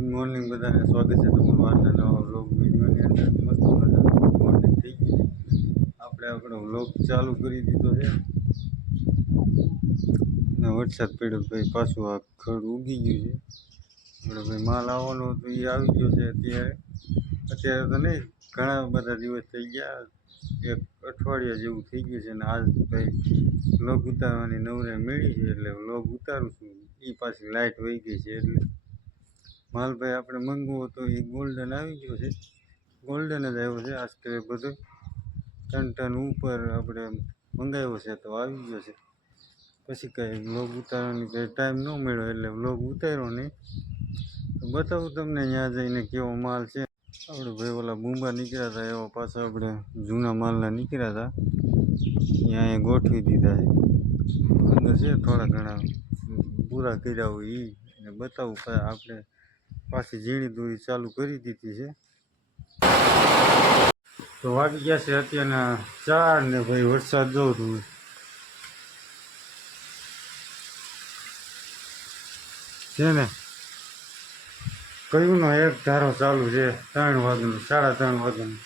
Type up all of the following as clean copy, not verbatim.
Good morning બધાને સ્વાગત છે તમારું આજના નવા વ્લોગ વિડીયોની અંદર. મસ્ત મજાનું મોર્નિંગ થઈ ગયું છે. આપણે આપણો વ્લોગ ચાલુ કરી દીધો છે ને વરસાદ પડ્યો ભાઈ પાછું આ ખડ ઉગી ગયું છે. આપણે ભાઈ માલ આવવાનો હતો એ આવી ગયો છે અત્યારે તો નહીં, ઘણા બધા દિવસ થઈ ગયા, એક અઠવાડિયા જેવું થઈ ગયું છે. ને આજ ભાઈ વ્લોગ ઉતારવાની નવરે મળી છે એટલે વ્લોગ ઉતારું છું. એ પાછી લાઇટ વહી ગઈ છે એટલે માલ ભાઈ આપણે મંગાવો તો એ ગોલ્ડન આવી ગયો છે. ગોલ્ડન જ આવ્યો છે આશરે બધું 3 ટન ઉપર આપણે મંગાવ્યો છે તો આવી ગયો છે. પછી કાંઈ વ્લોગ ઉતારવાની કંઈ ટાઈમ ન મળ્યો એટલે વ્લોગ ઉતાર્યો નહીં. તો બતાવું તમને ત્યાં જઈને કેવો માલ છે. આપણે ભાઈ ઓલા બૂંબા નીકળ્યા હતા એવા પાછા આપણે જૂના માલના નીકળ્યા હતા, અહીંયા ગોઠવી દીધા છે. અંદર છે થોડા ઘણા પૂરા કર્યા હોય એ ને બતાવું. આપણે પાછી ઝીણી દોરી ચાલુ કરી દીધી છે. તો વાગી ગયા છે અત્યારના 4 ને ભાઈ વરસાદ જોઉં તમે છે ને કયુંનો એક ધારો ચાલુ છે 3 વાગ્યાનો 3:30 વાગ્યાનો.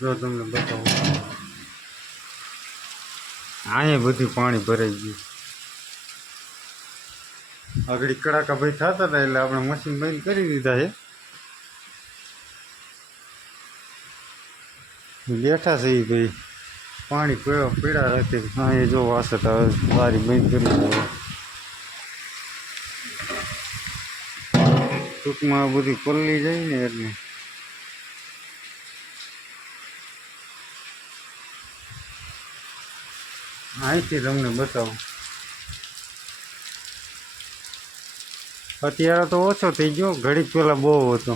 જો તમને બતાવું, અહીંયા બધું પાણી ભરાઈ ગયું. આગળ કડાકા ભાઈ થતા હતા એટલે આપણે મશીન બંધ કરી દીધા છે. બેઠા છે એ ભાઈ પાણી પીડા રાખે. હા એ જો વાસત આવે બારી બંધ કરી દીધો. ટૂંકમાં આ બધી પલ્લી જાય ને એટલે અહીંથી તમને બતાવું. અત્યારે તો ઓછો થઈ ગયો, ઘડીક પહેલાં બહુ હતો.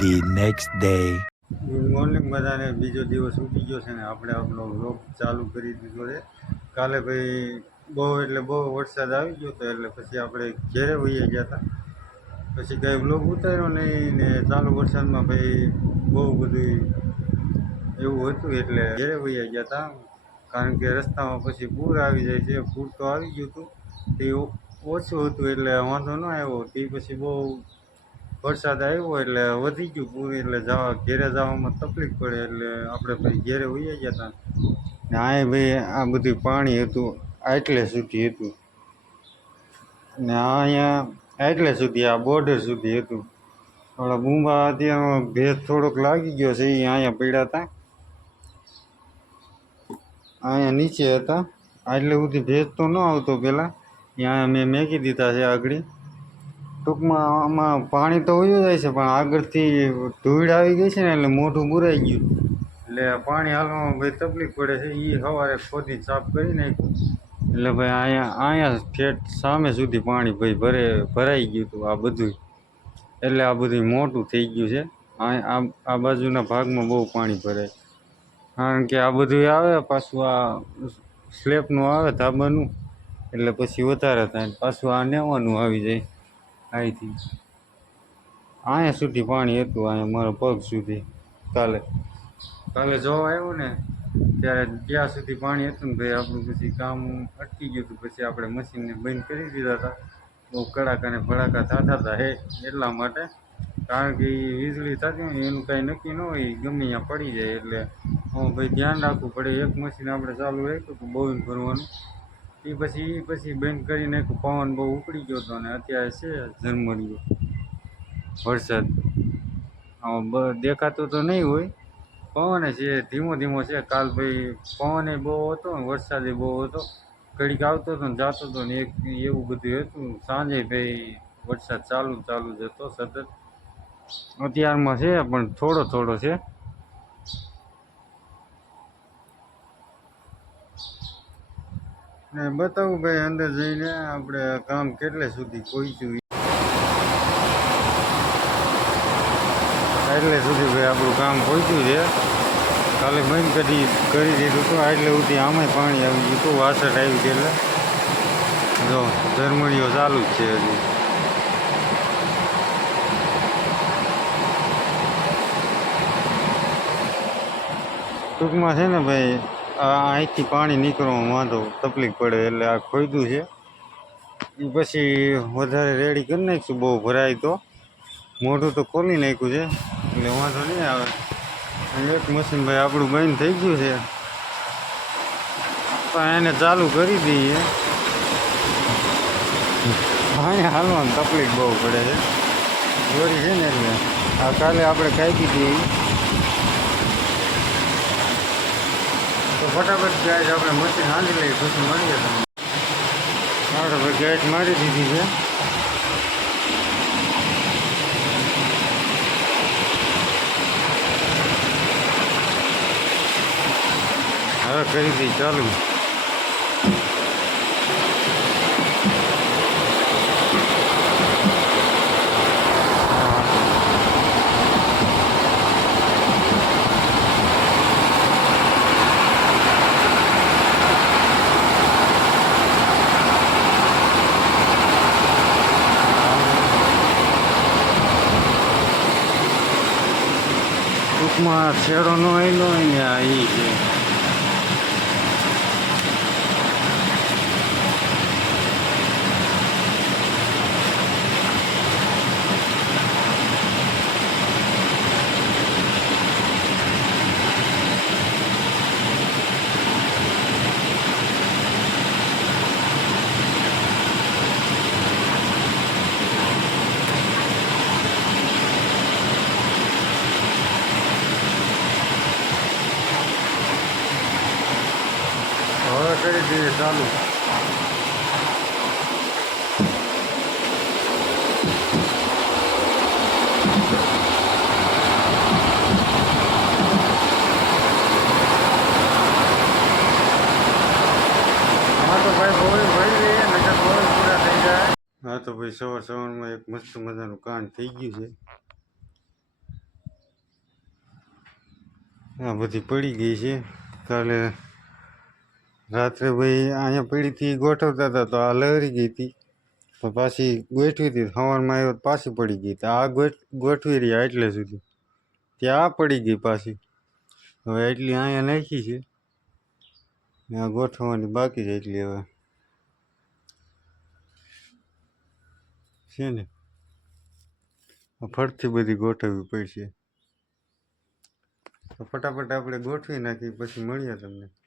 The next day. Good morning બધાને. બીજો દિવસ ઉગી ગયો છે ને આપણે આપણો વ્લોગ ચાલુ કરી દીધો છે. કાલે ભાઈ બહુ વરસાદ આવી ગયો હતો એટલે પછી આપણે ઘેરે વહી ગયા હતા. પછી કાંઈ વ્લોગ ઉતાર્યો નહીં ને ચાલુ વરસાદમાં ભાઈ બહુ બધું એવું હતું એટલે ઘેરે વહી ગયા હતા. કારણ કે રસ્તામાં પછી પૂર આવી જાય છે. પૂર તો આવી ગયું હતું, તે ઓછું હતું એટલે વાંધો ન આવ્યો. તે પછી બહુ વરસાદ આવ્યો એટલે વધી ગયું પૂર, એટલે ઘેરે જવામાં તકલીફ પડે એટલે આપણે ભાઈ ઘેરે વહી ગયા હતા. ને આ ભાઈ આ બધું પાણી હતું આટલે સુધી હતું ને અહીંયા આટલે સુધી આ બોર્ડર સુધી હતું. થોડા બૂંબા અત્યારમાં ભેજ થોડોક લાગી ગયો છે. એ અહીંયા પડ્યા હતા, અહીંયા નીચે હતા. આટલે સુધી ભેજ તો ન આવતો પહેલાં, ત્યાં મેં મેકી દીધા છે આગળ. ટૂંકમાં આમાં પાણી તો વયું જાય છે પણ આગળથી ધૂળ આવી ગઈ છે ને એટલે મોઢું બુરાઈ ગયું એટલે પાણી હાલવામાં ભાઈ તકલીફ પડે છે. એ સવારે ખોદી સાફ કરી નાખ્યું એટલે ભાઈ અહીંયા ઠેઠ સામે સુધી પાણી ભાઈ ભરાઈ ગયું હતું આ બધું. એટલે આ બધું મોટું થઈ ગયું છે. આ બાજુના ભાગમાં બહુ પાણી ભરાય, કારણ કે આ બધું આવે પાછું આ સ્લેબનું આવે ધાબાનું એટલે પછી વધારે થાય. પાછું આ નેવાનું આવી જાય. અહીંથી અહીંયા સુધી પાણી હતું, અહીંયા મારા પગ સુધી. કાલે જોવા આવ્યો ને ત્યારે ત્યાં સુધી પાણી હતું ને ભાઈ આપણું પછી કામ અટકી ગયું હતું. પછી આપણે મશીનને બંધ કરી દીધા હતા. બહુ કડાકા ને ભડાકા થતા હતા એટલા માટે, કારણ કે વીજળી થતી હોય એનું કાંઈ નક્કી ન હોય, ગમે ત્યાં પડી જાય એટલે ભાઈ ધ્યાન રાખવું પડે. એક મશીન આપણે ચાલુ રાખ્યું હતું બોવિંગ ભરવાનું, એ પછી બંધ કરી નાખ્યું. પવન બહુ ઉપડી ગયો હતો અને અત્યારે છે ઝરમરિયો વરસાદ. દેખાતો તો નહીં હોય, પવન છે ધીમો ધીમો છે. કાલ ભાઈ પવન બહુ હતો ને વરસાદ બહુ હતો, ઘડીક આવતો હતો ને જતો હતો ને એવું બધું હતું. સાંજે ભાઈ વરસાદ ચાલુ જ હતો સતત. અત્યારમાં છે પણ થોડો છે. ને બતાવું ભાઈ અંદર જઈને આપણે કામ કેટલે સુધી પહોંચ્યું. એટલે સુધી ભાઈ આપણું કામ પહોંચ્યું છે. કાલે બંધ કરી દીધું હતું એટલે સુધી આમાંય પાણી આવી ગયું હતું વાસઠ આવી ગયું એટલે જો ઝરમરીઓ ચાલુ જ છે હજી. ટૂંકમાં છે ને ભાઈ આ અહીંથી પાણી નીકળવામાં વાંધો તકલીફ પડે એટલે આ ખોદ્યું છે એ પછી વધારે રેડી કરી નાખીશું. બહુ ભરાય તો મોઢું તો ખોલી નાખ્યું છે એટલે વાંધો નહીં આવે. એક મશીન ભાઈ આપણું બંધ થઈ ગયું છે પણ એને ચાલુ કરી દઈએ. અહીંયા હાલવાની તકલીફ બહુ પડે છે દોરી છે ને એટલે આ કાલે આપણે કાપી દઈએ તો ફટાફટ ગેસ આપણે મશીન હાંધી લઈએ પછી મળીએ તમને. આપણે ભાઈ ગેસ મારી દીધી છે. હવે કરી દઈ ચાલુ. ટૂંકમાં છેડો નો આવેલો હોય ને આ એ છે. હવે કરી દઈએ ચાલુ. હા તો ભાઈ બોલ ભરી લઈએ નકર બોલ પૂરા થઈ જાય. હા તો ભાઈ સવારમાં એક મસ્ત મજાનું કાંડ થઈ ગયું છે. આ બધી પડી ગઈ છે. કાલે રાત્રે ભાઈ અહીંયા પડીથી ગોઠવતા હતા તો આ લહેરી ગઈ હતી તો પાછી ગોઠવી હતી. સવારમાં આવ્યો તો પાછી પડી ગઈ. તો આ ગોઠવી રહ્યા એટલે સુધી ત્યાં આ પડી ગઈ પાછી. હવે એટલી અહીંયા નાખી છે ને આ ગોઠવવાની બાકી છે એટલી હવે છે ને ફરતી બધી ગોઠવવી પડશે. તો ફટાફટ આપણે ગોઠવી નાખી પછી મળીએ તમને.